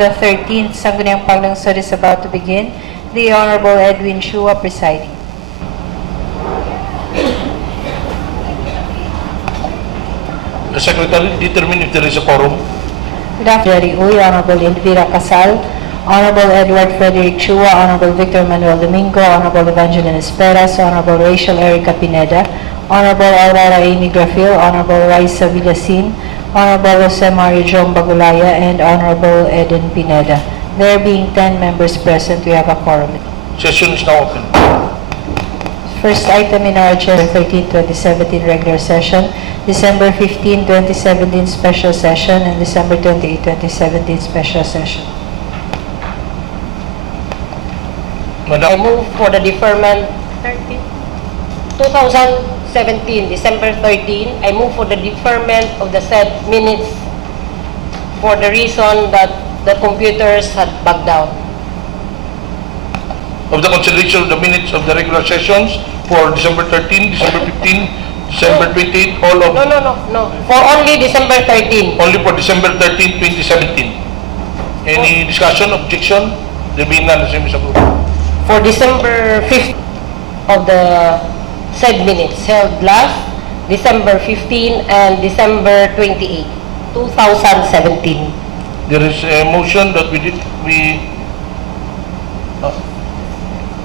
The 13th Sangguniang Paglangsod is about to begin. The Honorable Edwin Chua presiding. The Secretary determine if there is a quorum. Good afternoon, Uy, Honorable Elvira Casal, Honorable Edward Frederick Chua, Honorable Victor Manuel Domingo, Honorable Evangeline Esperas, Honorable Rachel Erica Pineda, Honorable Aurora Amy Grafil, Honorable Raisa Villasin, Honorable Jose Mario John Bagulaya, and Honorable Eden Pineda. There being 10 members present, we have a quorum. Session is now open. First item in our agenda, 13, 2017 regular session, December 15, 2017 special session, and December 28, 2017 special session. I Madam, move for the deferment 2017, December 13. I move for the deferment of the said minutes for the reason that the computers had bugged out. of the consideration of the minutes of the regular sessions for December 13, December 15, December 28, all of No. For only December 13. only for December 13, 2017. Any discussion, objection? There being none, the same is approved. For December 5th of the said minutes held last December 15 and December 28, 2017. There is a motion that we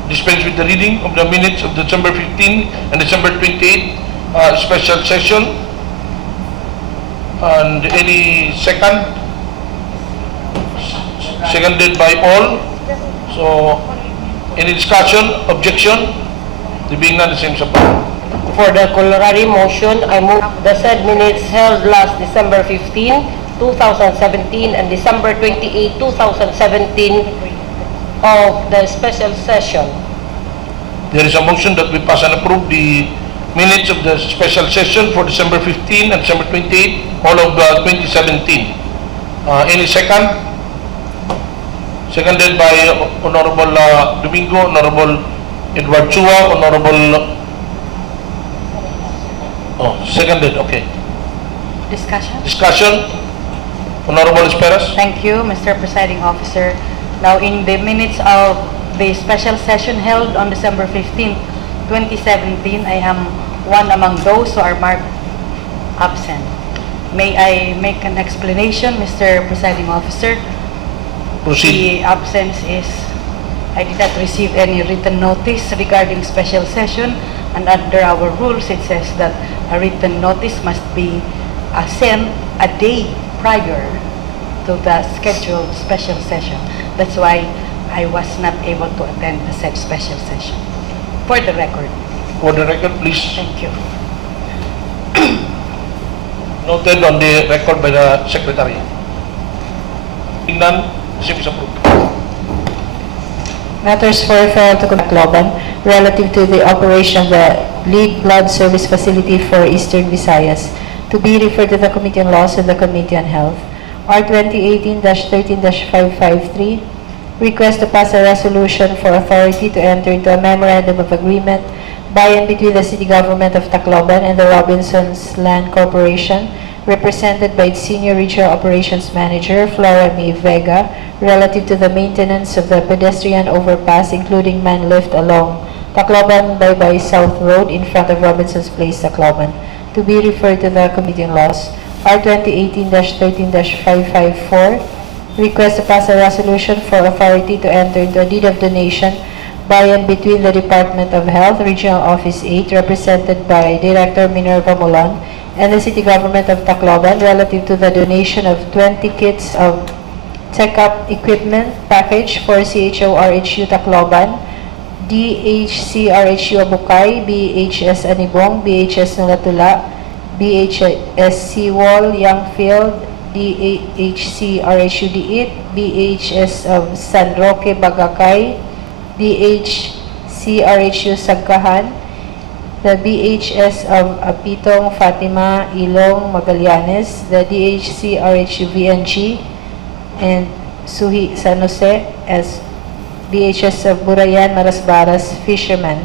dispense with the reading of the minutes of December 15 and December 28 special session. And any second? Seconded by all. So, any discussion, objection? There being none, the same is approved. For the corollary motion, I move the said minutes held last December 15, 2017 and December 28, 2017 of the special session. There is a motion that we pass and approve the minutes of the special session for December 15 and December 28, all of 2017. Any second? Seconded by Honorable Domingo, Honorable Edward Chua, Honorable... seconded, okay. Discussion? Discussion? Honorable Esperas? Thank you, Mr. Presiding Officer. Now, in the minutes of the special session held on December 15, 2017, I am one among those who are marked absent. May I make an explanation, Mr. Presiding Officer? Proceed. The absence is, I did not receive any written notice regarding special session, and under our rules, it says that a written notice must be sent a day prior to the scheduled special session. That's why I was not able to attend the said special session. For the record. For the record, please. Thank you. Noted on the record by the Secretary. Being none, the same is approved. Matters for referral to Tacloban relative to the operation of the Lead Blood Service Facility for Eastern Visayas to be referred to the Committee on Laws and the Committee on Health. R 2018-13-553, request to pass a resolution for authority to enter into a memorandum of agreement by and between the City Government of Tacloban and the Robinsons Land Corporation, represented by its Senior Regional Operations Manager, Flora May Vega, relative to the maintenance of the pedestrian overpass, including man lift along Tacloban Baybay South Road in front of Robinsons Place, Tacloban, to be referred to the Committee on Laws. R 2018-13-554, request to pass a resolution for authority to enter into a deed of donation by and between the Department of Health, Regional Office 8, represented by Director Minerva Mulan, and the City Government of Tacloban relative to the donation of 20 kits of check-up equipment package for CHO-RHU Tacloban, DHC-RHU Abukay, BHS Anibong, BHS Nulatula, BHS Seawall, Youngfield, DHC-RHU Diit, BHS of San Roque, Bagakay, DHC-RHU Sagkahan, the BHS of Apitong, Fatima, Ilong, Magallanes, the DHC-RHU VNG, and Suhi San Jose as BHS of Burayan, Marasbaras, Fisherman,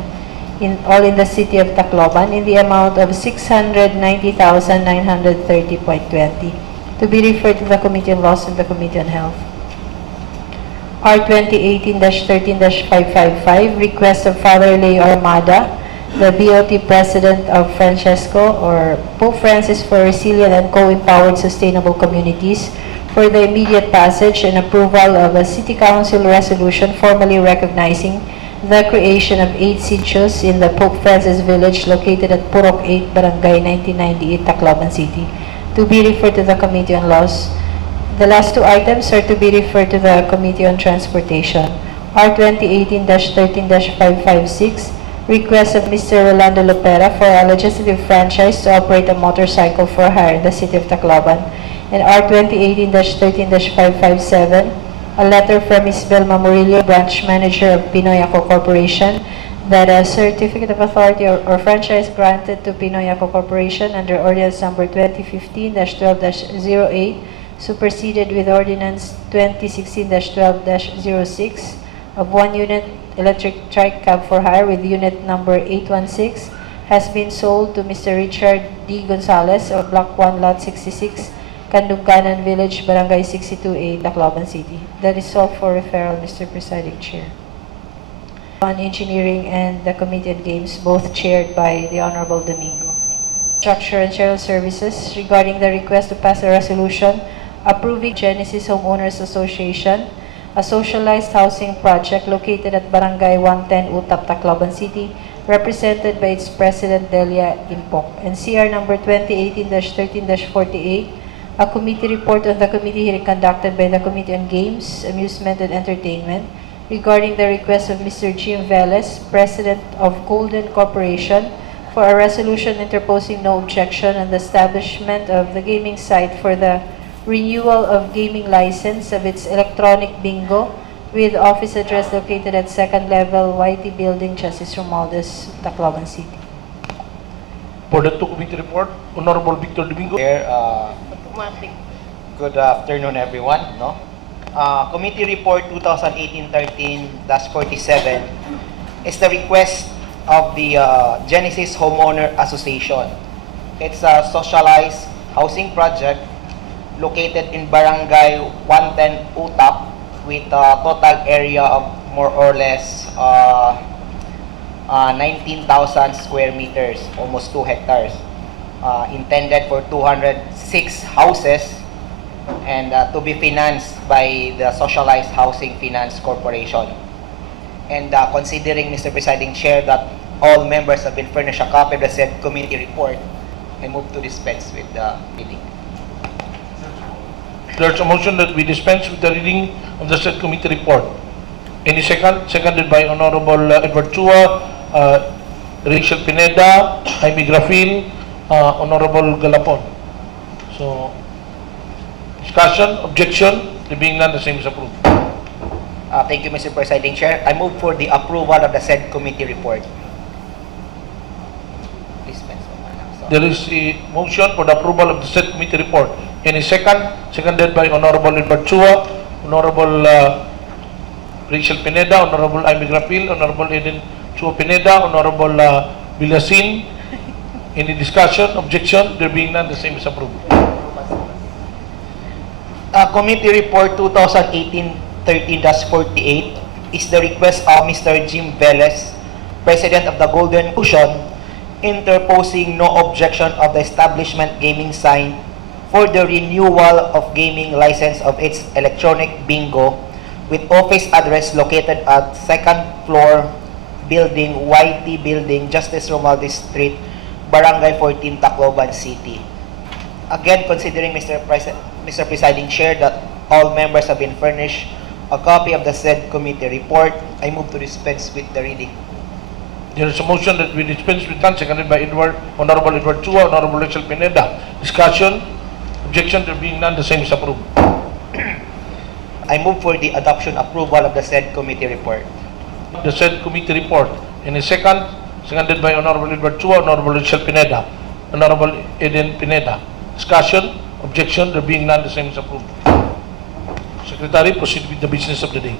all in the city of Tacloban, in the amount of 690,930.20, to be referred to the Committee on Laws and the Committee on Health. R 2018-13-555, request of Father Leo Armada, the BOT President of Francesco or Pope Francis for Resilient and Co-Empowered Sustainable Communities, for the immediate passage and approval of a City Council resolution formally recognizing the creation of 8 sitios in the Pope Francis Village located at Purok 8, Barangay 1998, Tacloban City, to be referred to the Committee on Laws. The last 2 items are to be referred to the Committee on Transportation. R 2018-13-556, request of Mr. Rolando Lopera for a legislative franchise to operate a motorcycle for hire in the City of Tacloban. And R 2018-13-557, a letter from Ms. Belma Murillo, Branch Manager of Pinoy Ako Corporation, that a certificate of authority or franchise granted to Pinoy Ako Corporation under Ordinance Number 2015-12-08 superseded with Ordinance 2016-12-06 of 1 unit electric trike cab for hire with unit number 816 has been sold to Mr. Richard D. Gonzalez of Block 1, Lot 66, Kandungkanan Village, Barangay 62A, Tacloban City. That is all for referral, Mr. Presiding Chair. On Engineering and the Committee on Games, both chaired by the Honorable Domingo. Structure and General Services regarding the request to pass a resolution approving Genesis Homeowners Association, a socialized housing project located at Barangay 110, Utap, Tacloban City, represented by its President Delia Impok. And CR number 2018-13-48, a committee report on the committee hearing conducted by the Committee on Games, Amusement, and Entertainment regarding the request of Mr. Jim Velez, President of Golden Corporation, for a resolution interposing no objection on the establishment of the gaming site for the renewal of gaming license of its electronic bingo with office address located at second level YT Building, Justice Romualdez, Tacloban City. For the 2 committee report, Honorable Victor Domingo. Chair, Automatic. good afternoon everyone. No? Committee Report 2018-13-47 is the request of the Genesis Homeowner Association. It's a socialized housing project located in Barangay 110 Utap with a total area of more or less 19,000 square meters, almost 2 hectares. Intended for 206 houses and to be financed by the Socialized Housing Finance Corporation. And considering, Mr. Presiding Chair, that all members have been furnished a copy of the said committee report, I move to dispense with the reading. There's a motion that we dispense with the reading of the said committee report. Any second? Seconded by Honorable Edward Chua, Rachel Pineda, Jaime Grafil, Honorable Galapon. So, discussion, objection, there being none, the same is approved. Thank you, Mr. Presiding Chair. I move for the approval of the said committee report. Dispense. There is a motion for the approval of the said committee report. Any second? Seconded by Honorable Edward Chua, Honorable Rachel Pineda, Honorable Jaime Grafil, Honorable Eden Chua Pineda, Honorable Villasin. Any discussion, objection? There being none, the same is approved. Committee Report 2018-13-48 is the request of Mr. Jim Velez, President of the Golden Ocean, interposing no objection of the establishment gaming sign for the renewal of gaming license of its electronic bingo with office address located at second floor building, YT Building, Justice Romualdez Street, Barangay 14, Tacloban City. Again, considering, Mr. Presiding Chair, that all members have been furnished a copy of the said committee report, I move to dispense with the reading. There is a motion that we dispense with none, seconded by Honorable Edward Chua, Honorable Rachel Pineda. Discussion, objection, there being none, the same is approved. I move for the adoption approval of the said committee report. The said committee report. In a second, seconded by Honorable Edward Chua, Honorable Rachel Pineda, Honorable Eden Pineda. Discussion, objection, there being none, the same is approved. Secretary, proceed with the business of the day.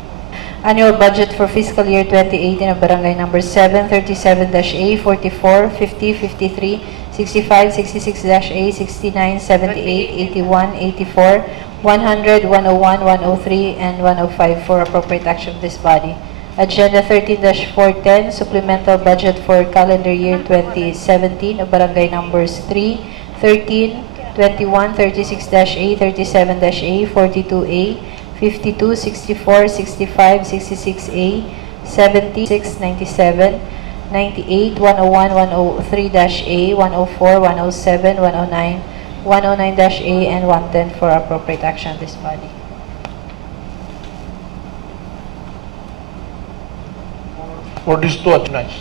Annual budget for fiscal year 2018 of Barangay number 7, 37-A, 44, 50, 53, 65, 66-A, 69, 78, 81, 84, 100, 101, 103, and 105 for appropriate action of this body. Agenda 13-410, supplemental budget for calendar year 2017 of barangay numbers 3, 13, 21, 36-A, 37-A, 42A, 52, 64, 65, 66A, 76, 97, 98, 101, 103-A, 104, 107, 109, 109-A, and 110 for appropriate action of this body. For these two agendas.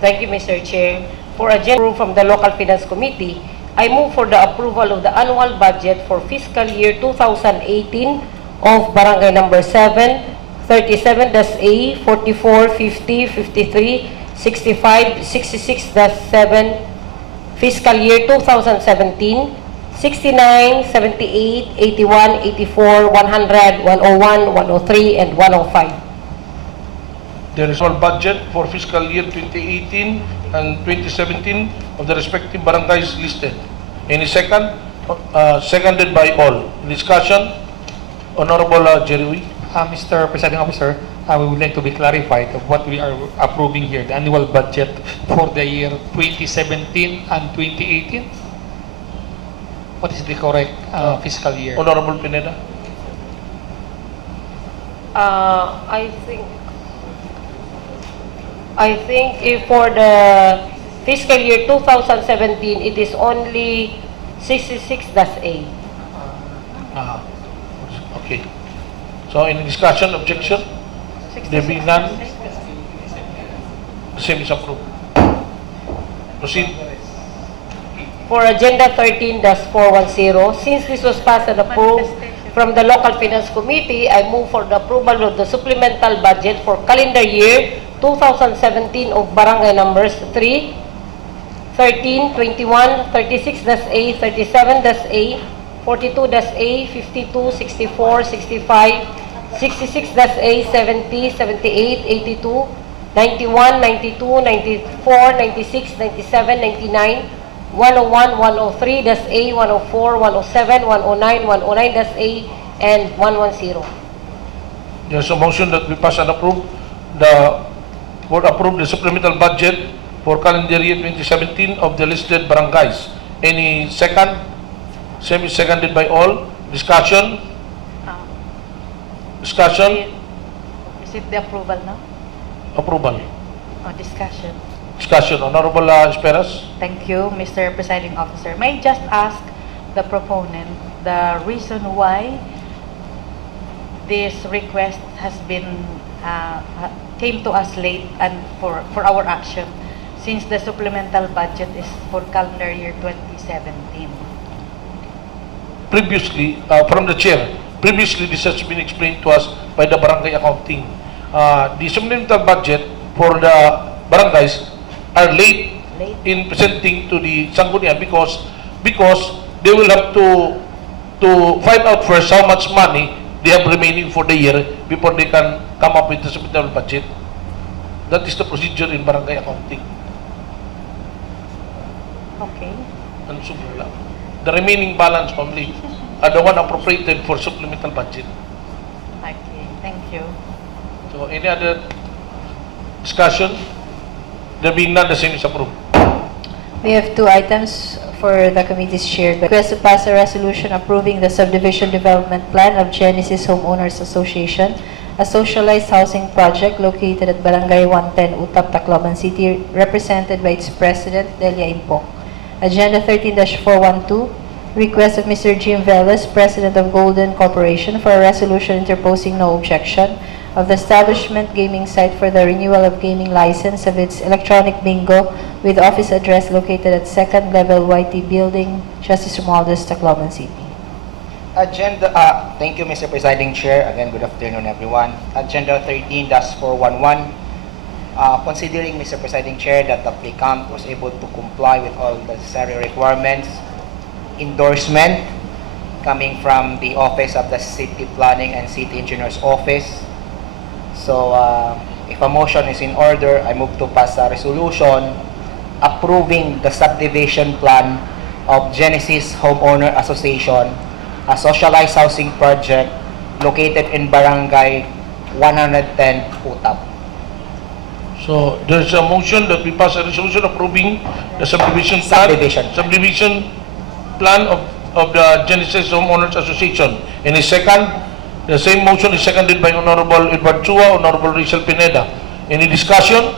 Thank you, Mr. Chair. For agenda from the Local Finance Committee, I move for the approval of the annual budget for fiscal year 2018 of Barangay Number 7, 37-A, 44, 50, 53, 65, 66-7, fiscal year 2017, 69, 78, 81, 84, 100, 101, 103, and 105. The result budget for fiscal year 2018 and 2017 of the respective barangays listed. Any second? Seconded by all. Discussion? Honorable Jerry. Mr. Presiding Officer, we would like to be clarified of what we are approving here, the annual budget for the year 2017 and 2018. What is the correct fiscal year? Honorable Pineda. I think if for the fiscal year 2017, it is only 66-A. Okay. So, any discussion, objection? There being none, the same is approved. Proceed. For Agenda 13-410, since this was passed and approved from the Local Finance Committee, I move for the approval of the supplemental budget for calendar year 2017 of Barangay Numbers 3, 13, 21, 36-A, 37-A, 42-A, 52, 64, 65, 66-A, 70, 78, 82, 91, 92, 94, 96, 97, 99, 101, 103-A, 104, 107, 109, 109-A, and 110. There's a motion that we pass and approve the board approve the supplemental budget for calendar year 2017 of the listed barangays. Any second? Same is seconded by all. Discussion? Discussion? Is it the approval now? Approval. Or discussion? Discussion. Honorable Esperas. Thank you, Mr. Presiding Officer. May I just ask the proponent the reason why this request has been came to us late and for our action, since the supplemental budget is for calendar year 2017. Previously, from the chair, previously this has been explained to us by the barangay accounting. The supplemental budget for the barangays are late in presenting to the Sangguniang because they will have to find out first how much money they have remaining for the year before they can come up with the supplemental budget. That is the procedure in barangay accounting. Okay. Ano sumula? The remaining balance only are the one appropriated for supplemental budget. Okay. Thank you. So, any other discussion? There being none, the same is approved. We have two items for the committees shared. Request to pass a resolution approving the subdivision development plan of Genesis Homeowners Association, a socialized housing project located at Barangay 110, Utap, Tacloban City, represented by its President, Delia Impong. Agenda 13-412, request of Mr. Jim Velas, President of Golden Corporation, for a resolution interposing no objection of the establishment gaming site for the renewal of gaming license of its electronic bingo with office address located at second level YT Building, Justice Romualdez, Tacloban City. Thank you, Mr. Presiding Chair. Again, good afternoon, everyone. Agenda 13-411. Considering, Mr. Presiding Chair, that the applicant was able to comply with all the necessary requirements, endorsement coming from the Office of the City Planning and City Engineer's Office. So, if a motion is in order, I move to pass a resolution approving the subdivision plan of Genesis Homeowner Association a socialized housing project located in Barangay 110, Utap. So there's a motion that we pass a resolution approving the subdivision plan of the Genesis Homeowners Association. And the second, the same motion is seconded by Honorable Edward Chua, Honorable Rachel Pineda. Any discussion?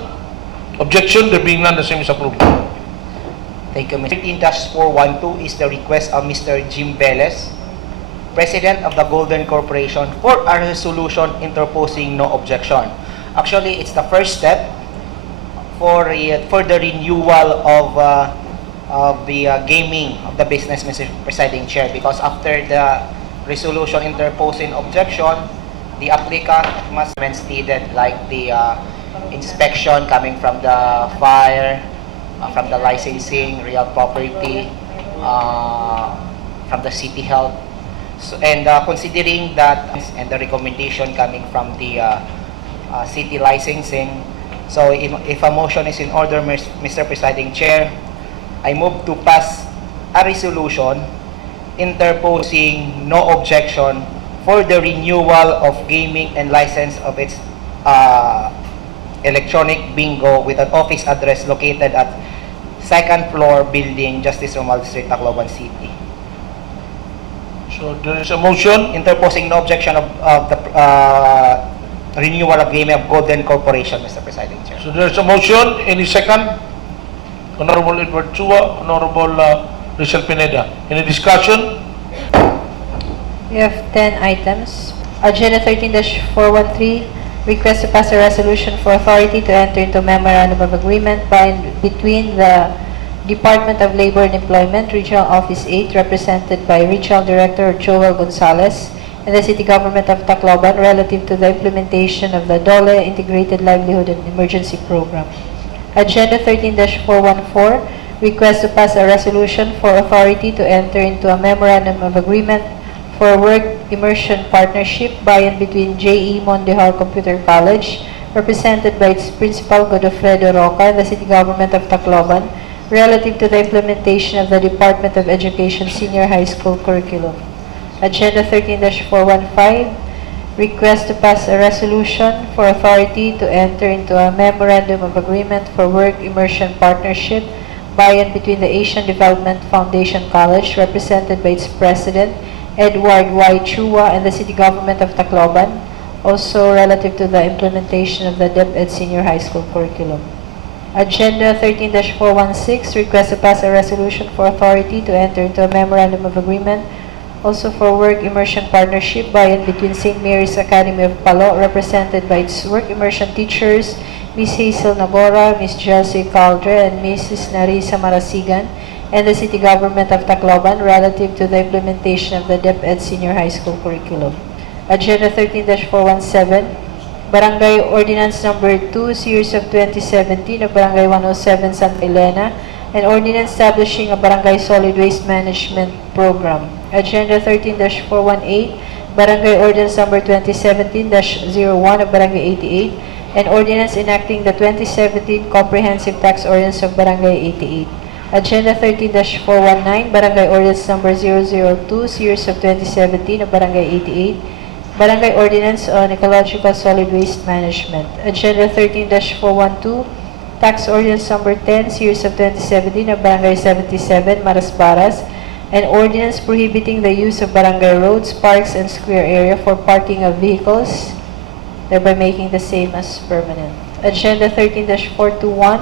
Objection? There being none, the same is approved. Thank you, Mr. 13-412 is the request of Mr. Jim Velez, President of the Golden Corporation, for a resolution interposing no objection. Actually, it's the first step for the renewal of the gaming of the business, Mr. Presiding Chair, because after the resolution interposing objection, the applicant must be stated like the inspection coming from the fire, from the licensing, real property, from the city health. So, and considering that and the recommendation coming from the city licensing, so if a motion is in order, Mr. Presiding Chair, I move to pass a resolution interposing no objection for the renewal of gaming and license of its electronic bingo with an office address located at second floor building, Justice Romualdez Street, Tacloban City. So there is a motion. Interposing no objection of the renewal of gaming of Golden Corporation, Mr. Presiding Chair. So there is a motion. Any second? Honorable Edward Chua, Honorable Rachel Pineda. Any discussion? We have 10 items. Agenda 13-413, request to pass a resolution for authority to enter into memorandum of agreement between the Department of Labor and Employment, Regional Office 8, represented by Regional Director Joel Gonzalez, and the City Government of Tacloban relative to the implementation of the DOLE Integrated Livelihood and Emergency Program. Agenda 13-414, request to pass a resolution for authority to enter into a memorandum of agreement for work immersion partnership by and between J.E. Mondejar Computer College, represented by its principal Godofredo Roca, and the City Government of Tacloban, relative to the implementation of the Department of Education Senior High School curriculum. Agenda 13-415, request to pass a resolution for authority to enter into a memorandum of agreement for work immersion partnership by and between the Asian Development Foundation College, represented by its president, Edward Y. Chua, and the City Government of Tacloban, also relative to the implementation of the DepEd Senior High School curriculum. Agenda 13-416, request to pass a resolution for authority to enter into a memorandum of agreement also for work immersion partnership by and between St. Mary's Academy of Palo, represented by its work immersion teachers, Ms. Hazel Nabora, Ms. Chelsea Caldre, and Mrs. Narisa Marasigan, and the City Government of Tacloban relative to the implementation of the DepEd Senior High School curriculum. Agenda 13-417, Barangay Ordinance Number 2, Series of 2017 of Barangay 107 Santa Elena, and Ordinance establishing a Barangay Solid Waste Management Program. Agenda 13-418, Barangay Ordinance Number 2017-01 of Barangay 88, and Ordinance enacting the 2017 Comprehensive Tax Ordinance of Barangay 88. Agenda 13-419, Barangay Ordinance Number 002, Series of 2017 of Barangay 88, Barangay Ordinance on Ecological Solid Waste Management. Agenda 13-412, Tax Ordinance Number 10, Series of 2017 of Barangay 77, Marasbaras, and Ordinance prohibiting the use of barangay roads, parks, and square area for parking of vehicles, thereby making the same as permanent. Agenda 13-421,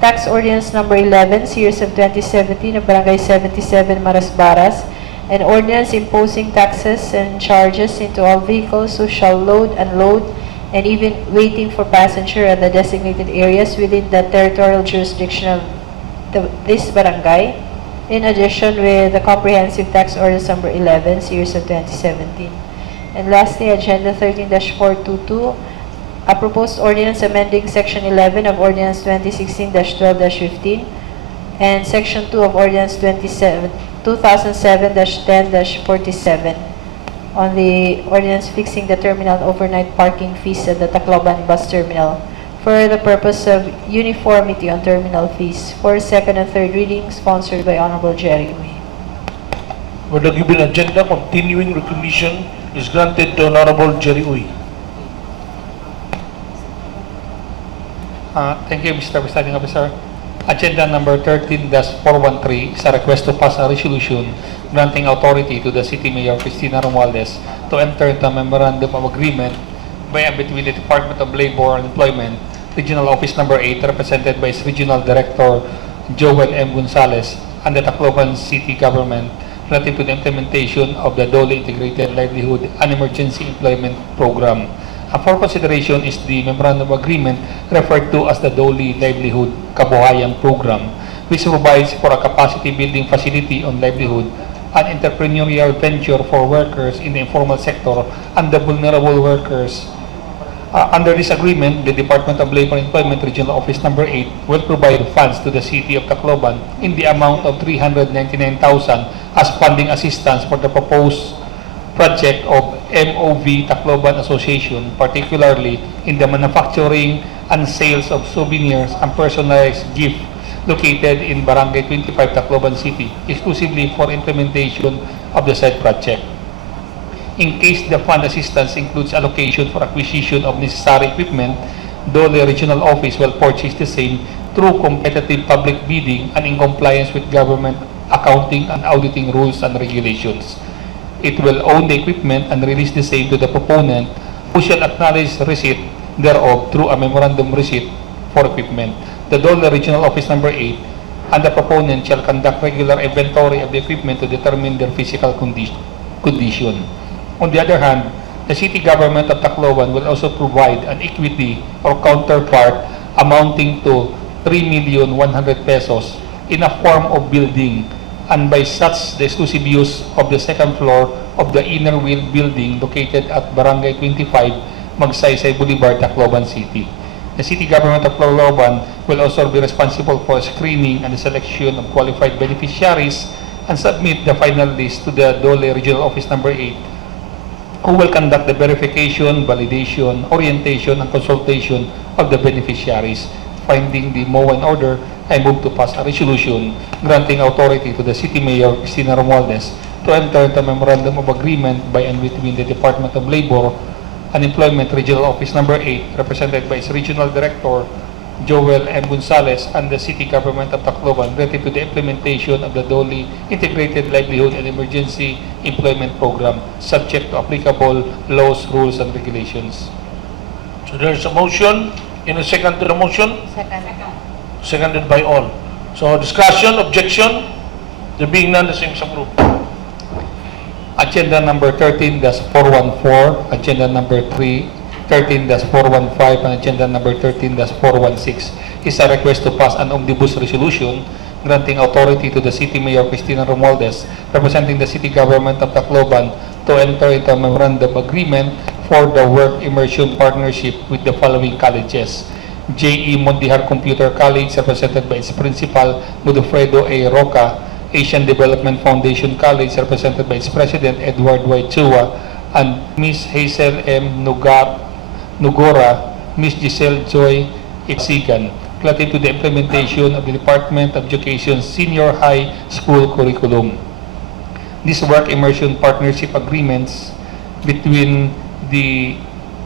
Tax Ordinance Number 11, Series of 2017 of Barangay 77, Marasbaras, and Ordinance imposing taxes and charges into all vehicles who shall load, unload, and even waiting for passenger at the designated areas within the territorial jurisdiction of this barangay, in addition with the Comprehensive Tax Ordinance Number 11, Series of 2017. And lastly, Agenda 13-422, a proposed ordinance amending Section 11 of Ordinance 2016-12-15 and Section 2 of Ordinance 2007-10-47 on the ordinance fixing the terminal overnight parking fees at the Tacloban bus terminal for the purpose of uniformity on terminal fees for second and third reading, sponsored by Honorable Jerry Uy. For the given agenda, continuing recognition is granted to Honorable Jerry Uy. Thank you, Mr. Presiding Officer. Agenda number 13-413 is a request to pass a resolution granting authority to the City Mayor Cristina Romualdez to enter into a memorandum of agreement by and between the Department of Labor and Employment, Regional Office Number 8, represented by its Regional Director Joel M. Gonzalez, and the Tacloban City Government relative to the implementation of the DOLE Integrated Livelihood and Emergency Employment Program. For consideration is the Memorandum of Agreement referred to as the DOLE Livelihood Kabuhayan Program, which provides for a capacity building facility on livelihood, an entrepreneurial venture for workers in the informal sector and the vulnerable workers. Under this agreement, the Department of Labor and Employment Regional Office Number 8 will provide funds to the City of Tacloban in the amount of 399,000 as funding assistance for the proposed project of MOV Tacloban Association, particularly in the manufacturing and sales of souvenirs and personalized gifts located in Barangay 25 Tacloban City, exclusively for implementation of the said project. In case the fund assistance includes allocation for acquisition of necessary equipment, DOLE Regional Office will purchase the same through competitive public bidding and in compliance with government accounting and auditing rules and regulations. It will own the equipment and release the same to the proponent, who shall acknowledge receipt thereof through a memorandum receipt for equipment. The DOLE Regional Office Number 8 and the proponent shall conduct regular inventory of the equipment to determine their physical condition. On the other hand, the City Government of Tacloban will also provide an equity or counterpart amounting to 3,100,000 pesos in a form of building, and by such the exclusive use of the second floor of the inner wheel building located at Barangay 25, Magsaysay Boulevard, Tacloban City. The City Government of Tacloban will also be responsible for screening and the selection of qualified beneficiaries and submit the final list to the DOLE Regional Office Number 8, who will conduct the verification, validation, orientation, and consultation of the beneficiaries. Finding the MOA in order, I move to pass a resolution granting authority to the City Mayor Cristina Romualdez to enter into a memorandum of agreement by and between the Department of Labor and Employment Regional Office Number 8, represented by its Regional Director Joel M. Gonzalez, and the City Government of Tacloban relative to the implementation of the DOLE Integrated Livelihood and Emergency Employment Program, subject to applicable laws, rules, and regulations. So there's a motion. In a second to the motion? Second. Seconded by all. So discussion, objection? There being none, the same is approved. Agenda number 13-414, agenda number 13-415, and agenda number 13-416 is a request to pass an omnibus resolution granting authority to the City Mayor Cristina Romualdez, representing the City Government of Tacloban, to enter into a memorandum agreement for the work immersion partnership with the following colleges: J.E. Mondihar Computer College, represented by its principal Godofredo A. Roca; Asian Development Foundation College, represented by its president Edward Y. Chua; and Ms. Hazel M. Nugora, Ms. Giselle Joy Ixigan, relative to the implementation of the Department of Education Senior High School Curriculum. These work immersion partnership agreements between the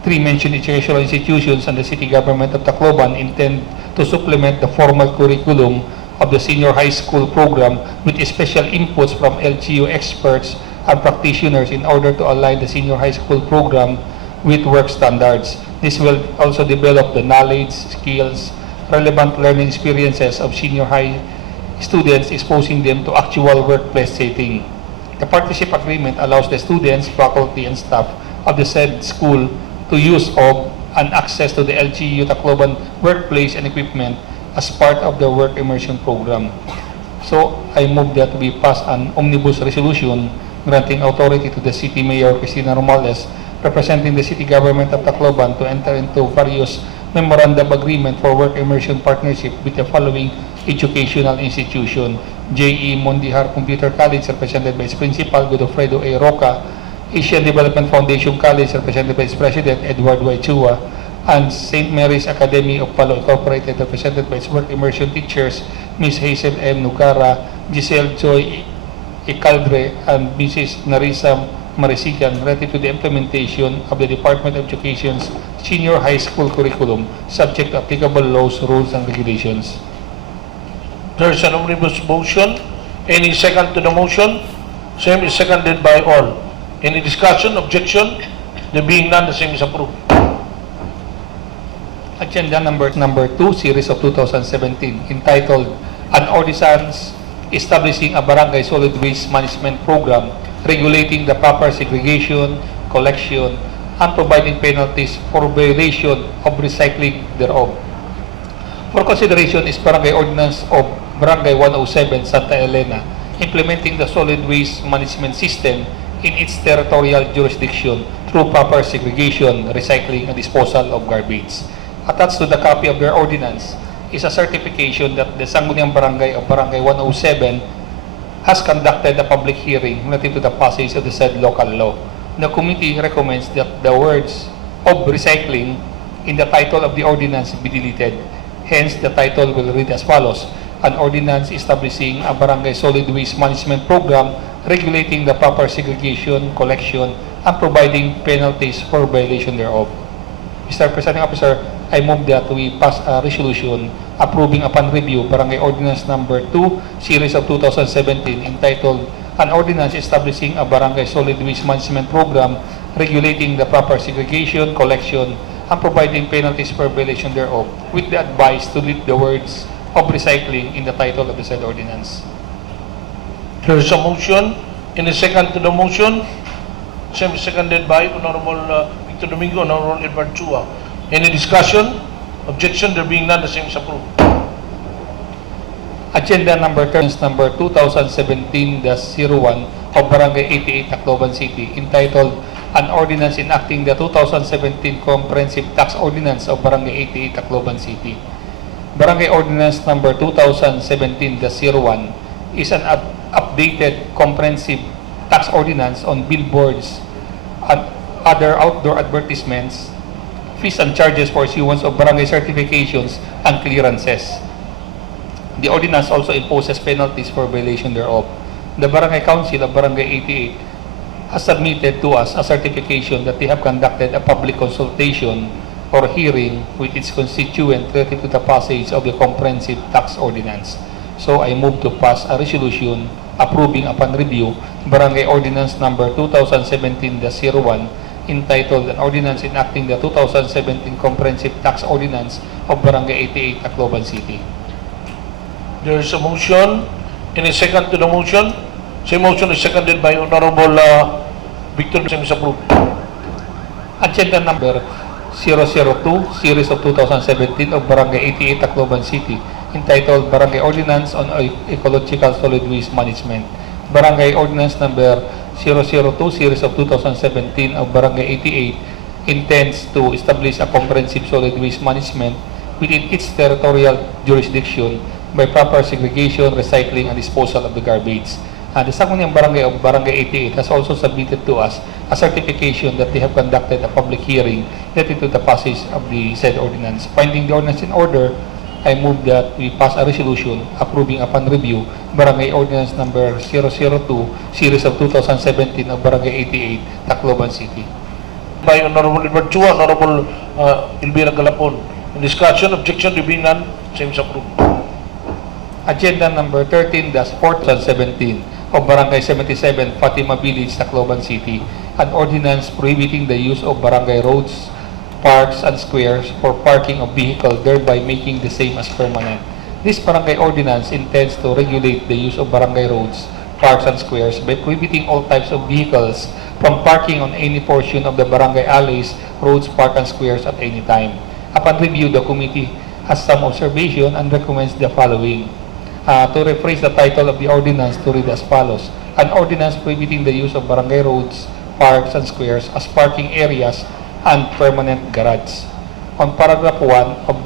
three mentioned educational institutions and the City Government of Tacloban intend to supplement the formal curriculum of the senior high school program with special inputs from LGU experts and practitioners in order to align the senior high school program with work standards. This will also develop the knowledge, skills, relevant learning experiences of senior high students, exposing them to actual workplace setting. The partnership agreement allows the students, faculty, and staff of the said school to use of and access to the LGU Tacloban workplace and equipment as part of the work immersion program. So, I move that we pass an omnibus resolution granting authority to the City Mayor Cristina Romualdez, representing the City Government of Tacloban, to enter into various memorandum agreement for work immersion partnership with the following educational institution: J.E. Mondihar Computer College, represented by its principal Godofredo A. Roca; Asian Development Foundation College, represented by its president Edward Y. Chua; and St. Mary's Academy of Palo Incorporated, represented by its work immersion teachers Ms. Hazel M. Nugara, Giselle Joy Icaldre and Mrs. Narisa Marisigan relative to the implementation of the Department of Education's senior high school curriculum subject to applicable laws, rules, and regulations. There is an omnibus motion. Any second to the motion? Same is seconded by all. Any discussion, objection? There being none, the same is approved. Agenda number 2, series of 2017, entitled An Ordinance Establishing a Barangay Solid Waste Management Program Regulating the Proper Segregation, Collection, and Providing Penalties for Violation of Recycling thereof. For consideration is Barangay Ordinance of Barangay 107, Santa Elena, implementing the solid waste management system in its territorial jurisdiction through proper segregation, recycling, and disposal of garbage. Attached to the copy of their ordinance is a certification that the Sangguniang Barangay of Barangay 107 has conducted a public hearing relative to the passage of the said local law. The committee recommends that the words of recycling in the title of the ordinance be deleted. Hence, the title will read as follows: An ordinance establishing a barangay solid waste management program regulating the proper segregation, collection, and providing penalties for violation thereof. Mr. Presiding Officer, I move that we pass a resolution approving upon review Barangay Ordinance Number 2, Series of 2017, entitled An Ordinance Establishing a Barangay Solid Waste Management Program Regulating the Proper Segregation, Collection, and Providing Penalties for Violation thereof, with the advice to delete the words of recycling in the title of the said ordinance. There is a motion. Any second to the motion? Same is seconded by Honorable Victor Domingo, Honorable Edward Chua. Any discussion? Objection? There being none, the same is approved. Agenda number 2017-01 of Barangay 88, Tacloban City, entitled An Ordinance Enacting the 2017 Comprehensive Tax Ordinance of Barangay 88, Tacloban City. Barangay Ordinance number 2017-01 is an updated comprehensive tax ordinance on billboards and other outdoor advertisements, fees and charges for issuance of barangay certifications and clearances. The ordinance also imposes penalties for violation thereof. The Barangay Council of Barangay 88 has submitted to us a certification that they have conducted a public consultation or hearing with its constituent relative to the passage of the comprehensive tax ordinance. So I move to pass a resolution approving upon review Barangay Ordinance number 2017-01 entitled An Ordinance Enacting the 2017 Comprehensive Tax Ordinance of Barangay 88, Tacloban City. There is a motion. Any second to the motion? Same motion is seconded by Honorable Victor. Same is approved. Agenda number 002, Series of 2017 of Barangay 88, Tacloban City, entitled Barangay Ordinance on Ecological Solid Waste Management. Barangay Ordinance number 002, Series of 2017 of Barangay 88 intends to establish a comprehensive solid waste management within its territorial jurisdiction by proper segregation, recycling, and disposal of the garbage. The Sangguniang Barangay of Barangay 88 has also submitted to us a certification that they have conducted a public hearing related to the passage of the said ordinance. Finding the ordinance in order, I move that we pass a resolution approving upon review Barangay Ordinance number 002, Series of 2017 of Barangay 88, Tacloban City. By Honorable Edward Chua, Honorable Elvira Galapon. In discussion, objection, there being none, same is approved. Agenda number 13-4/17 of Barangay 77, Fatima Village, Tacloban City, an ordinance prohibiting the use of barangay roads, parks, and squares for parking of vehicle, thereby making the same as permanent. This barangay ordinance intends to regulate the use of barangay roads, parks, and squares by prohibiting all types of vehicles from parking on any portion of the barangay alleys, roads, parks, and squares at any time. Upon review, the committee has some observation and recommends the following. To rephrase the title of the ordinance to read as follows: An ordinance prohibiting the use of barangay roads, parks, and squares as parking areas and permanent garage. On paragraph 1 of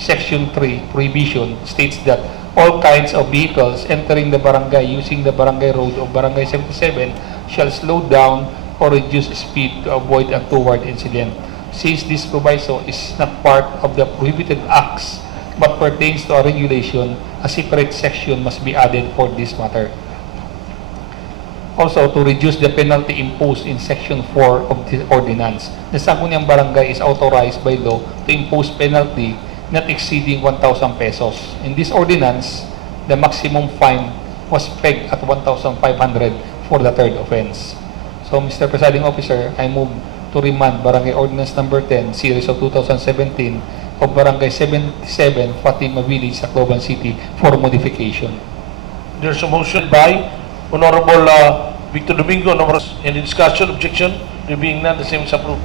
section 3, prohibition states that all kinds of vehicles entering the barangay using the barangay road of Barangay 77 shall slow down or reduce speed to avoid an untoward incident. Since this proviso is not part of the prohibited acts but pertains to a regulation, a separate section must be added for this matter. Also, to reduce the penalty imposed in Section 4 of the ordinance. The Sangguniang Barangay is authorized by law to impose penalty not exceeding 1,000 pesos. In this ordinance, the maximum fine was pegged at 1,500 for the third offense. So, Mr. Presiding Officer, I move to remand Barangay Ordinance Number 10, Series of 2017 of Barangay 77, Fatima Village, Tacloban City for modification. There's a motion by Honorable Victor Domingo. Any discussion, objection? There being none, the same is approved.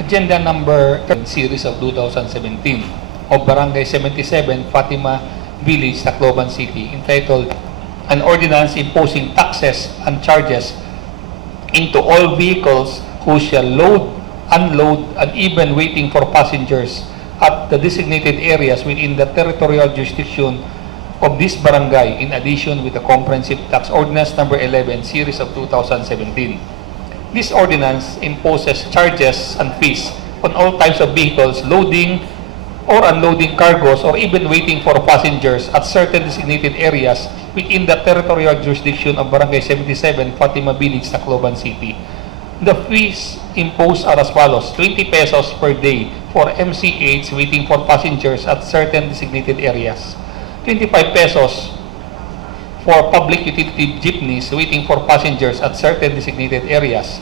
Agenda number 10, Series of 2017 of Barangay 77, Fatima Village, Tacloban City, entitled An Ordinance Imposing Taxes and Charges into All Vehicles Who Shall Load, Unload, and Even Waiting for Passengers at the designated areas within the territorial jurisdiction of this barangay, in addition with the Comprehensive Tax Ordinance Number 11, Series of 2017. This ordinance imposes charges and fees on all types of vehicles loading or unloading cargoes or even waiting for passengers at certain designated areas within the territorial jurisdiction of Barangay 77, Fatima Village, Tacloban City. The fees imposed are as follows: 20 pesos per day for MCH waiting for passengers at certain designated areas, 25 pesos for public utility jeepneys waiting for passengers at certain designated areas.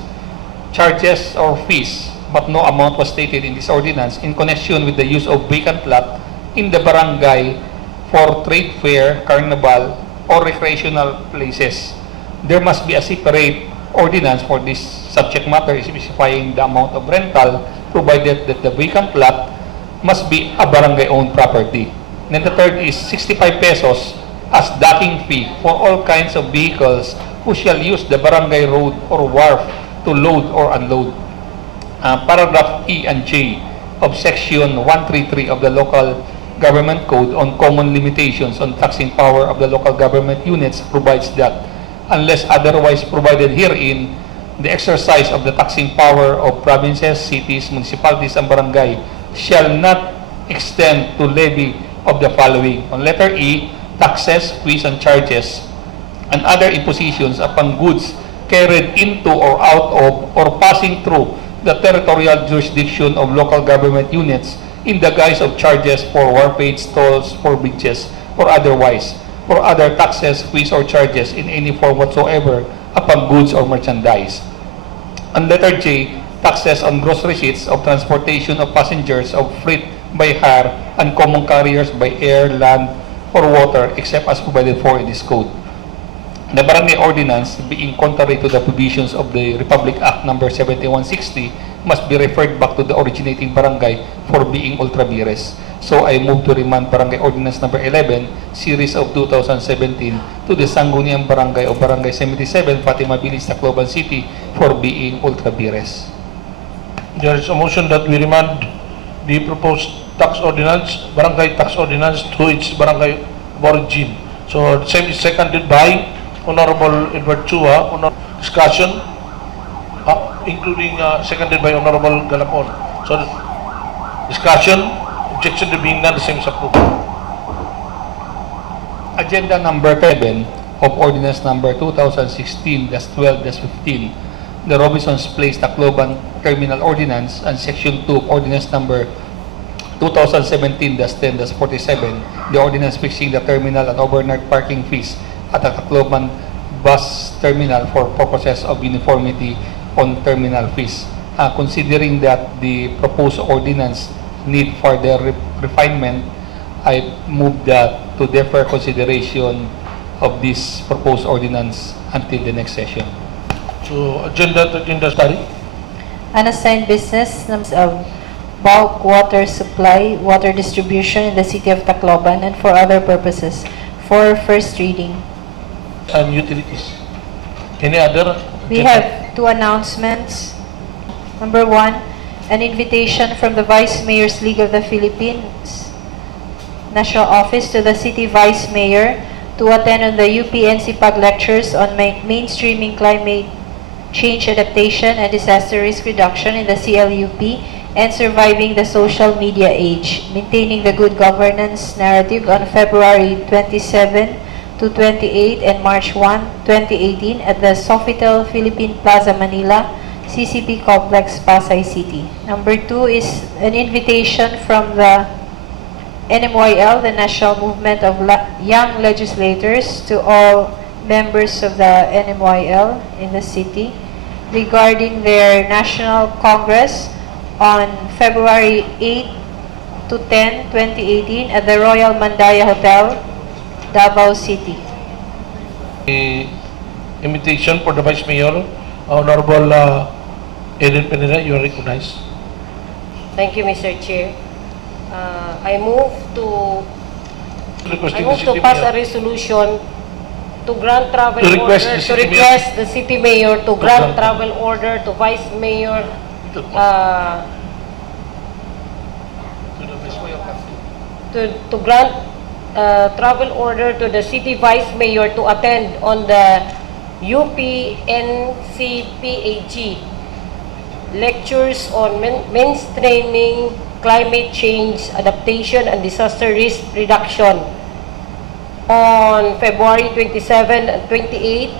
Charges or fees, but no amount was stated in this ordinance, in connection with the use of vacant lot in the barangay for trade fair, carnival, or recreational places. There must be a separate ordinance for this subject matter specifying the amount of rental, provided that the vacant lot must be a barangay-owned property. Then the third is 65 pesos as docking fee for all kinds of vehicles who shall use the barangay road or wharf to load or unload. Paragraph E and J of Section 133 of the Local Government Code on Common Limitations on Taxing Power of the Local Government Units provides that, unless otherwise provided herein, the exercise of the taxing power of provinces, cities, municipalities, and barangay shall not extend to levy of the following. On letter E, taxes, fees, and charges, and other impositions upon goods carried into or out of or passing through the territorial jurisdiction of local government units in the guise of charges for wharfage, tolls, for bridges, or otherwise, or other taxes, fees, or charges in any form whatsoever upon goods or merchandise. On letter J, taxes on gross receipts of transportation of passengers of freight by hire and common carriers by air, land, or water, except as provided for in this code. The Barangay Ordinance, being contrary to the provisions of the Republic Act Number 7160, must be referred back to the originating barangay for being ultra vires. So I move to remand Barangay Ordinance Number 11, Series of 2017, to the Sangguniang Barangay of Barangay 77, Fatima Village, Tacloban City, for being ultra vires. There is a motion that we remand the proposed tax ordinance, barangay tax ordinance, to its barangay of origin. So same is seconded by Honorable Edward Chua. Discussion, including seconded by Honorable Galapon. So discussion, objection to being none, the same is approved. Agenda number 7 of Ordinance Number 2016-12-15, the Robinson's Place Tacloban Terminal Ordinance, and Section 2 of Ordinance Number 2017-10-47, the ordinance fixing the terminal and overnight parking fees at the Tacloban Bus Terminal for purposes of uniformity on terminal fees. Considering that the proposed ordinance need further refinement, I move that to defer consideration of this proposed ordinance until the next session. So agenda 13 study. Unassigned business names of bulk water supply, water distribution in the city of Tacloban and for other purposes for first reading. And utilities. Any other? We have two announcements. Number 1, an invitation from the Vice Mayor's League of the Philippines National Office to the City Vice Mayor to attend on the UP-NCPAG lectures on mainstreaming climate change adaptation and disaster risk reduction in the CLUP and surviving the social media age, maintaining the good governance narrative on February 27, 228 and March 1, 2018 at the Sofitel Philippine Plaza, Manila, CCP Complex, Pasay City. Number 2 is an invitation from the NMYL, the National Movement of Young Legislators, to all members of the NMYL in the city regarding their National Congress on February 8 to 10, 2018 at the Royal Mandaya Hotel, Davao City. The invitation for the Vice Mayor, Honorable Eden Pineda, you are recognized. Thank you, Mr. Chair. I move to Requesting the city pass a mayor. resolution to grant travel To request order, the to city mayor. request the city mayor to grant grant. travel order to Vice Mayor, To the Vice Mayor. to grant travel order to the city Vice Mayor to attend on the UPNCPAG lectures on mainstreaming climate change, adaptation, and disaster risk reduction on February 27 and 28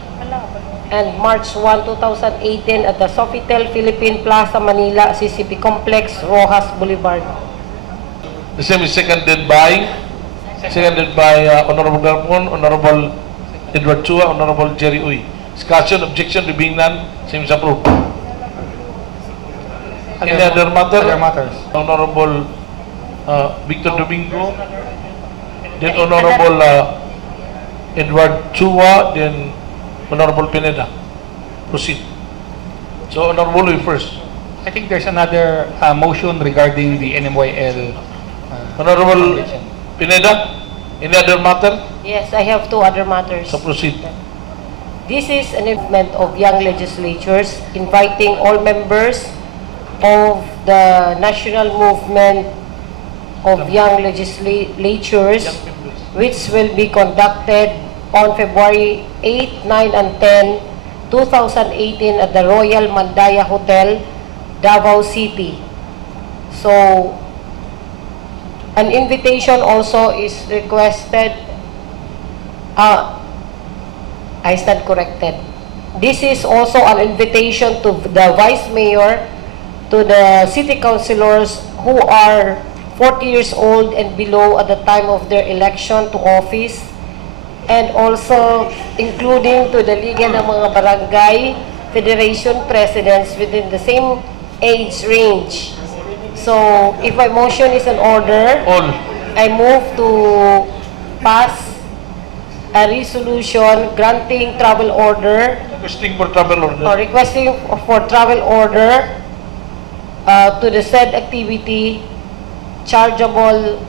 and March 1, 2018 at the Sofitel Philippine Plaza, Manila, CCP Complex, Rojas Boulevard. The same is seconded by Honorable Garpon, Honorable Edward Chua, Honorable Jerry Uy. Discussion, objection, there being none, same is approved. Any other matter? Other matters. Honorable Victor Domingo, then Honorable Edward Chua, then Honorable Pineda. Proceed. So Honorable Uy first. I think there's another motion regarding the NMYL. Honorable Foundation. Pineda, any other matter? Yes, I have two other matters. So proceed. This is an event of young legislatures inviting all members of the national movement of young legislatures, which will be conducted on February 8, 9, and 10, 2018 at the Royal Mandaya Hotel, Davao City. So, an invitation also is requested. I stand corrected. This is also an invitation to the Vice Mayor, to the City Councilors who are 40 years old and below at the time of their election to office, and also including to the Liga ng mga Barangay Federation Presidents within the same age range. So, if my motion is in order, All. I move to pass a resolution granting travel order Requesting for travel or order. requesting for travel order to the said activity chargeable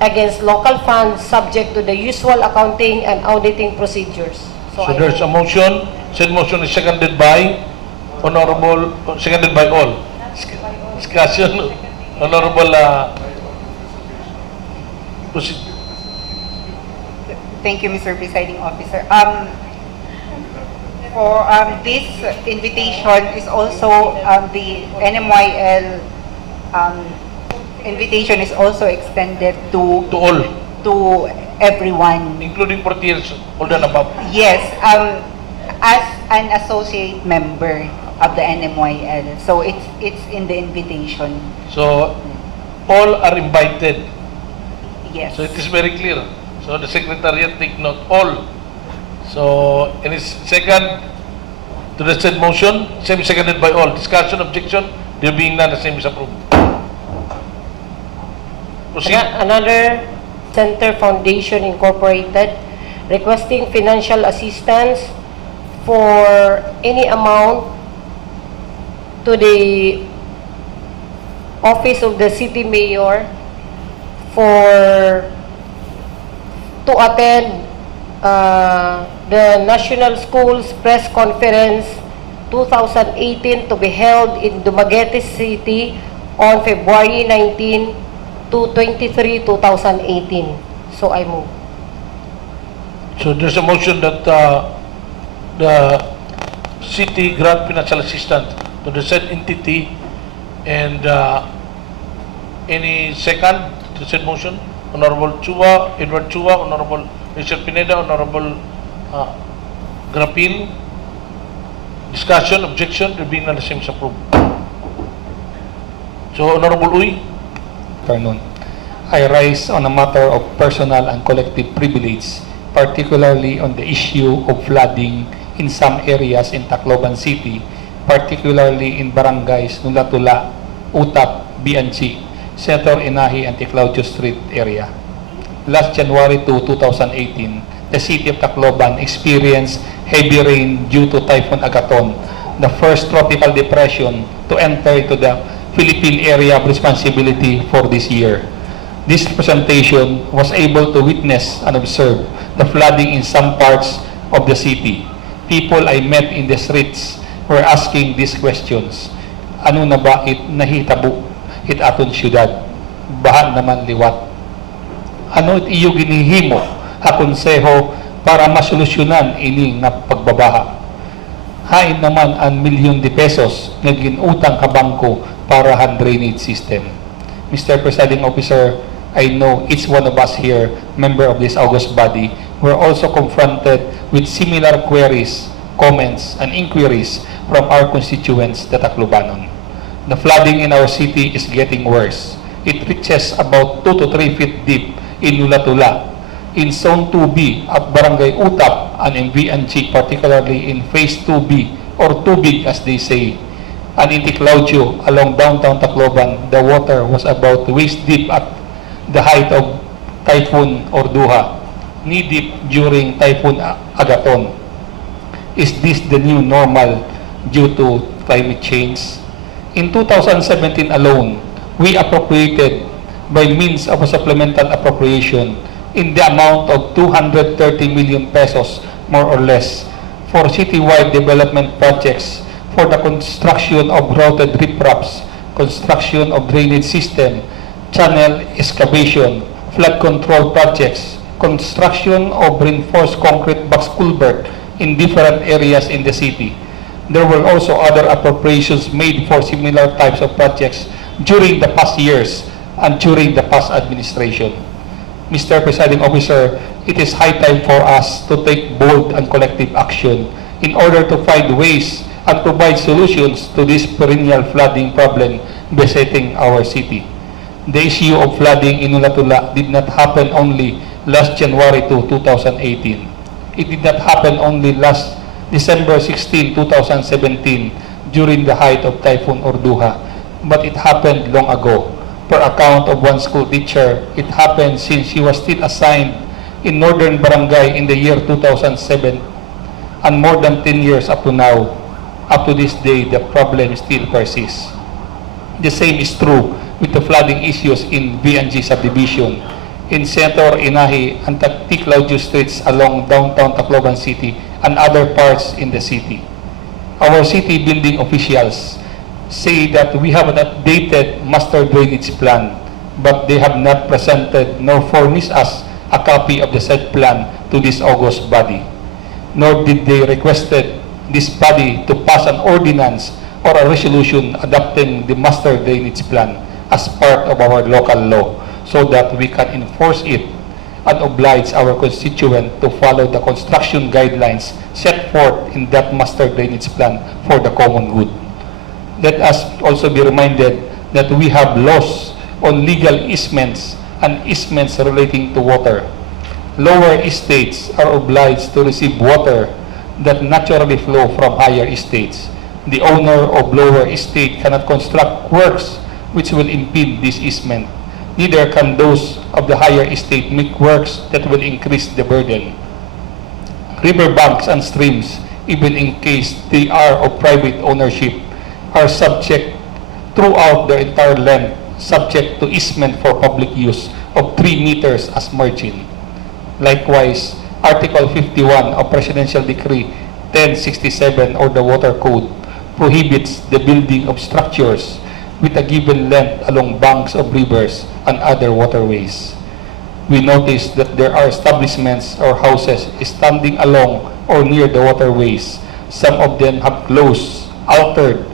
against local funds subject to the usual accounting and auditing procedures. So I there's a move. motion. Said motion is seconded by Honorable, seconded by all. Discussion, Honorable, proceed. Thank you, Mr. Presiding Officer. For this invitation is also the NMYL invitation is also extended To all, to everyone. including 40 years old and above. Yes, as an associate member of the NMYL. So it's in the invitation. So all are invited. Yes. So it is very clear. So the Secretariat take note, all. So, any second to the said motion, same is seconded by all. Discussion, objection, there being none, the same is approved. Proceed. Another Center Foundation Incorporated requesting financial assistance for any amount to the office of the city mayor to attend the National Schools Press Conference 2018 to be held in Dumaguete City on February 19 to 23, 2018. So I move. So there's a motion that the city grant financial assistance to the said entity, and any second to said motion? Honorable Chua, Edward Chua, Honorable Rachel Pineda, Honorable Grapil. Discussion, objection, there being none, the same is approved. So, Honorable Uy, Afternoon. I rise on a matter of personal and collective privilege, particularly on the issue of flooding in some areas in Tacloban City, particularly in barangays Nulatula, Utap, BNC, Senator Inahi, and Ticlaudio Street area. Last January 2, 2018, the city of Tacloban experienced heavy rain due to Typhoon Agaton, the first tropical depression to enter into the Philippine area of responsibility for this year. This representation was able to witness and observe the flooding in some parts of the city. People I met in the streets were asking these questions. Ano na ba nahitabo it aton syudad? Bahan naman liwat. Ano it iyo ginihimo ha konseho para masolusyonan ini nga pagbabaha? Hain naman ang milyon de pesos nga ginutang ka bangko para han drainage system. Mr. Presiding Officer, I know each one of us here, member of this august body, were also confronted with similar queries, comments, and inquiries from our constituents, the Taclobanon. The flooding in our city is getting worse. It reaches about 2 to 3 feet deep in Nulatula, in Zone 2B at Barangay Utap, and in VNG, particularly in Phase 2B, or Tubig as they say. And in Ticlaudio, along downtown Tacloban, the water was about waist deep at the height of Typhoon Orduha, knee deep during Typhoon Agaton. Is this the new normal due to climate change? In 2017 alone, we appropriated by means of a supplemental appropriation in the amount of 230 million pesos, more or less, for citywide development projects for the construction of routed ripraps, construction of drainage system, channel excavation, flood control projects, construction of reinforced concrete box culvert in different areas in the city. There were also other appropriations made for similar types of projects during the past years and during the past administration. Mr. Presiding Officer, it is high time for us to take bold and collective action in order to find ways and provide solutions to this perennial flooding problem besetting our city. The issue of flooding in Nulatula did not happen only last January 2, 2018. It did not happen only last December 16, 2017 during the height of Typhoon Orduha, but it happened long ago. Per account of one school teacher, it happened since she was still assigned in Northern Barangay in the year 2007, and more than 10 years up to now. Up to this day, the problem still persists. The same is true with the flooding issues in VNG subdivision, in Senator Inahi and Ticlaudio streets along downtown Tacloban City and other parts in the city. Our city building officials say that we have an updated master drainage plan, but they have not presented nor furnished us a copy of the said plan to this august body. Nor did they requested this body to pass an ordinance or a resolution adopting the master drainage plan as part of our local law so that we can enforce it and oblige our constituent to follow the construction guidelines set forth in that master drainage plan for the common good. Let us also be reminded that we have laws on legal easements and easements relating to water. Lower estates are obliged to receive water that naturally flow from higher estates. The owner of lower estate cannot construct works which will impede this easement. Neither can those of the higher estate make works that will increase the burden. Riverbanks and streams, even in case they are of private ownership, are subject throughout their entire length, subject to easement for public use of 3 meters as margin. Likewise, Article 51 of Presidential Decree 1067 or the Water Code prohibits the building of structures with a given length along banks of rivers and other waterways. We notice that there are establishments or houses standing along or near the waterways. Some of them have closed, altered,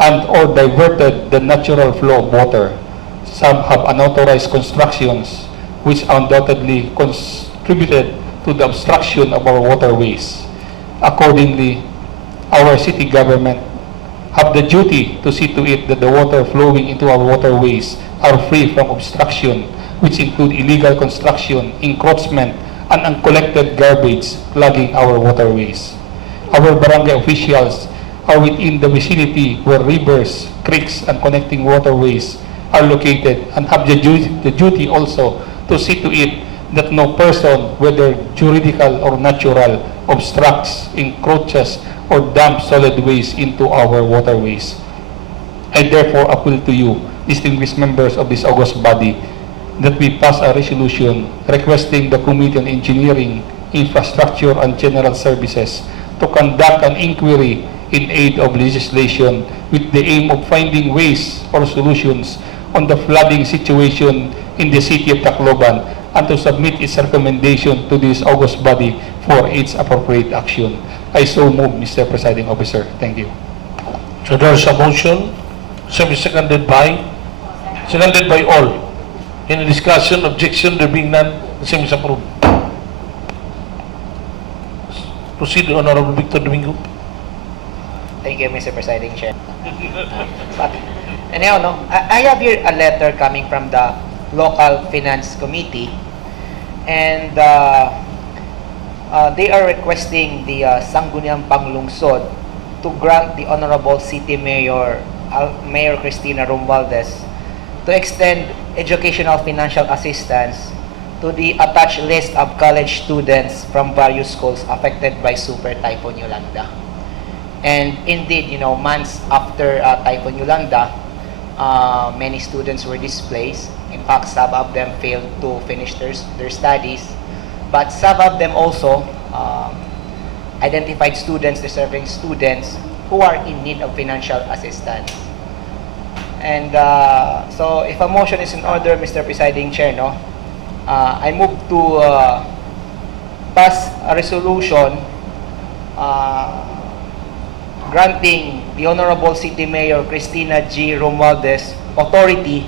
and or diverted the natural flow of water. Some have unauthorized constructions which undoubtedly contributed to the obstruction of our waterways. Accordingly, our city government have the duty to see to it that the water flowing into our waterways are free from obstruction, which include illegal construction, encroachment, and uncollected garbage clogging our waterways. Our barangay officials are within the vicinity where rivers, creeks, and connecting waterways are located and have the duty also to see to it that no person, whether juridical or natural, obstructs, encroaches, or dumps solid waste into our waterways. I therefore appeal to you, distinguished members of this august body, that we pass a resolution requesting the Committee on Engineering, Infrastructure, and General Services to conduct an inquiry in aid of legislation with the aim of finding ways or solutions on the flooding situation in the city of Tacloban and to submit its recommendation to this august body for its appropriate action. I so move, Mr. Presiding Officer. Thank you. So there's a motion, seconded by all. Any discussion, objection, there being none, the same is approved. Proceed, Honorable Victor Domingo. Thank you, Mr. Presiding Chair. But anyhow, no, I have here a letter coming from the local finance committee, and they are requesting the Sangguniang Panglungsod to grant the Honorable City Mayor Mayor Cristina Romualdez to extend educational financial assistance to the attached list of college students from various schools affected by Super Typhoon Yolanda. And indeed, you know, months after Typhoon Yolanda, many students were displaced. In fact, some of them failed to finish their studies. But some of them also identified students, deserving students, who are in need of financial assistance. And so, if a motion is in order, Mr. Presiding Chair, no, I move to pass a resolution granting the Honorable City Mayor Cristina G. Romualdez authority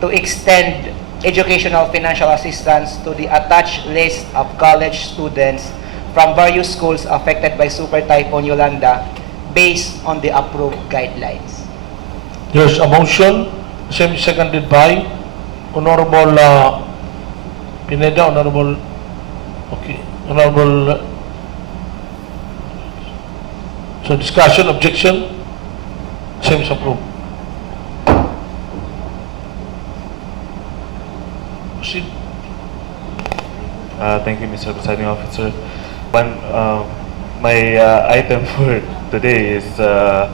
to extend educational financial assistance to the attached list of college students from various schools affected by Super Typhoon Yolanda based on the approved guidelines. There's a motion, same is seconded by Honorable Pineda, Honorable so discussion, objection, same is approved. Proceed. Thank you, Mr. Presiding Officer. My item for today is the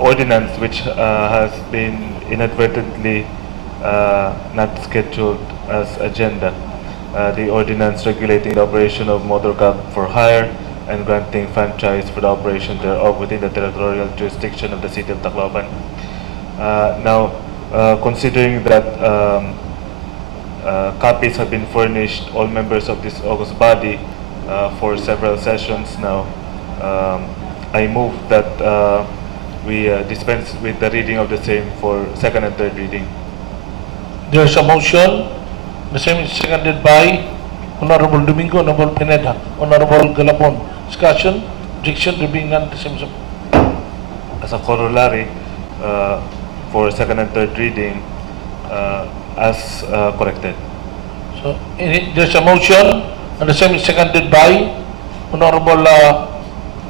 ordinance which has been inadvertently not scheduled as agenda. The ordinance regulating the operation of motor cab for hire and granting franchise for the operation thereof within the territorial jurisdiction of the city of Tacloban. Now, considering that copies have been furnished all members of this august body for several sessions now, I move that we dispense with the reading of the same for second and third reading. There's a motion, the same is seconded by Honorable Domingo, Honorable Pineda, Honorable Galapon. Discussion, objection, there being none, the same is approved. As a corollary, for second and third reading, as corrected. So, there's a motion, and the same is seconded by Honorable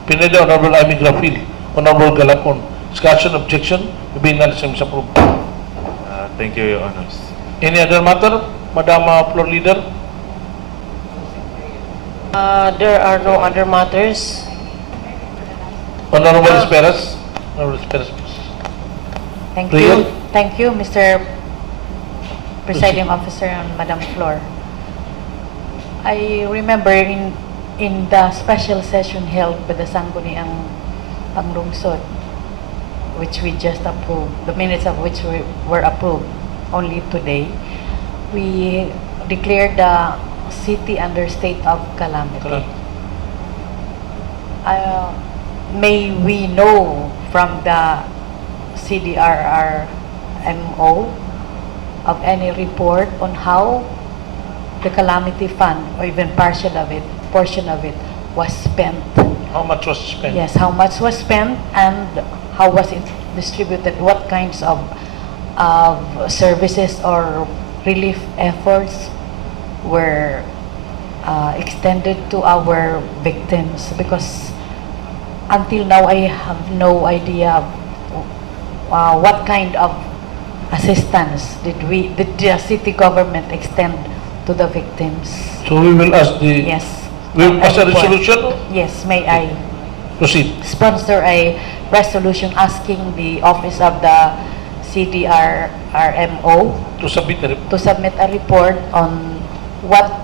Pineda, Honorable Amy Grafil, Honorable Galapon. Discussion, objection, there being none, the same is approved. Thank you, Your Honors. Any other matter, Madam Floor Leader? There are no other matters. Honorable Esperas. Honorable Esperas, please. Thank Real? you. Thank you, Mr. Presiding Officer and Madam Flor. I remember in the special session held by the Sangguniang Panglungsod, which we just approved, the minutes of which were approved only today, we declared the city under state of calamity. Correct. May we know from the CDRRMO of any report on how the calamity fund, or even portion of it was spent. How much was spent? Yes, how much was spent and how was it distributed? What kinds of services or relief efforts were extended to our victims? Because until now, I have no idea what kind of assistance did the city government extend to the victims. So we will ask the, Yes. we will pass a report. resolution? Yes, may I Proceed. sponsor a resolution asking the office of the CDRRMO To submit the report. to submit a report on what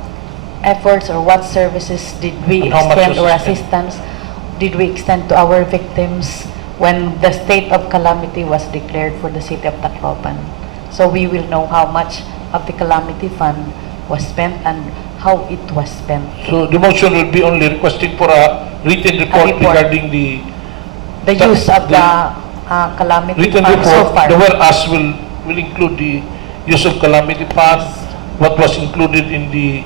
efforts or what services did we And how much extend was or spent? assistance did we extend to our victims when the state of calamity was declared for the city of Tacloban. So we will know how much of the calamity fund was spent and how it was spent. So the motion will be only requesting for a written report report. regarding the The Sa- use of the the calamity written fund so report. far. The whereas will include the use of calamity fund, what was included in the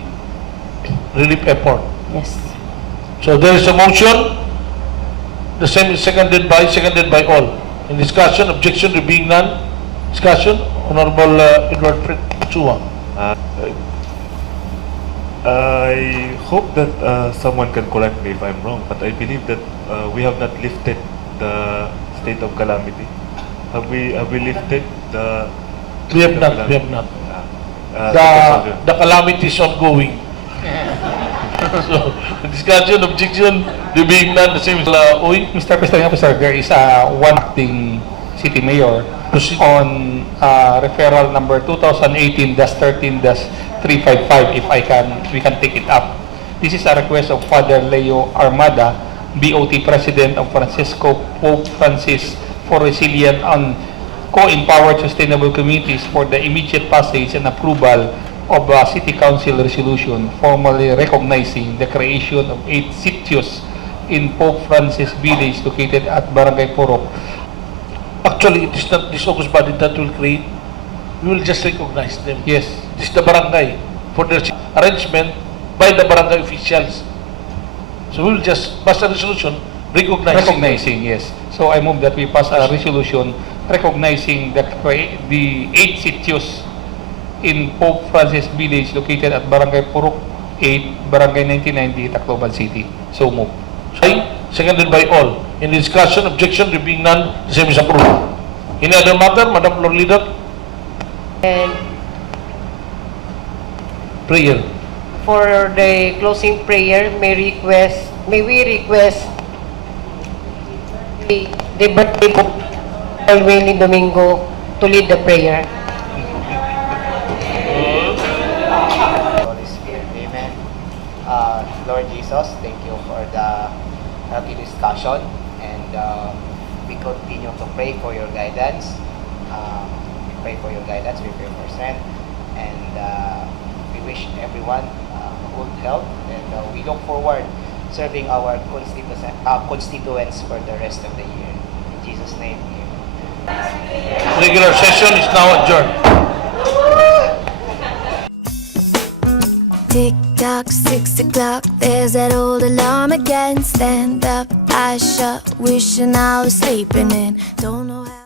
relief effort. Yes. So there is a motion. The same is seconded by all. In discussion, objection there being none. Discussion, Honorable Edward Chua. I hope that someone can correct me if I'm wrong, but I believe that we have not lifted the state of calamity. Have we lifted the? We have state of not, calamity? we have not. Because The calamity is ongoing. So, discussion, objection, there being none, the same as Uy. Mr. Presiding Officer, there is one acting city mayor Proceed. on referral number 2018-13-355, if we can take it up. This is a request of Father Leo Armada, BOT President of Francisco Pope Francis, for resilient and co-empowered sustainable communities for the immediate passage and approval of a City Council resolution formally recognizing the creation of 8 sitios in Pope Francis Village located at Barangay Purok. Actually, it is not this August body that will create. We will just recognize them. Yes. This is the barangay for their arrangement by the barangay officials. So we will just pass a resolution recognizing. Yes. So I move that we pass a resolution recognizing the 8 sitios in Pope Francis Village located at Barangay Purok 8, Barangay 1990, Tacloban City. So move. Seconded by all. In discussion, objection there being none, the same is approved. Any other matter, Madam Lord Leader? And Prayer. for the closing prayer, may we request the birthday of Alwini Domingo to lead the prayer. Holy Spirit. Amen. Lord Jesus, thank you for the healthy discussion, and we continue to pray for your guidance. We pray for your guidance, we pray for strength, and we wish everyone good health, and we look forward serving our constituents for the rest of the year. In Jesus' name, amen. Regular session is now adjourned. Tick tock, 6 o'clock, there's that old alarm again. Stand up, eyes shut, wishing I was sleeping in. Don't know how.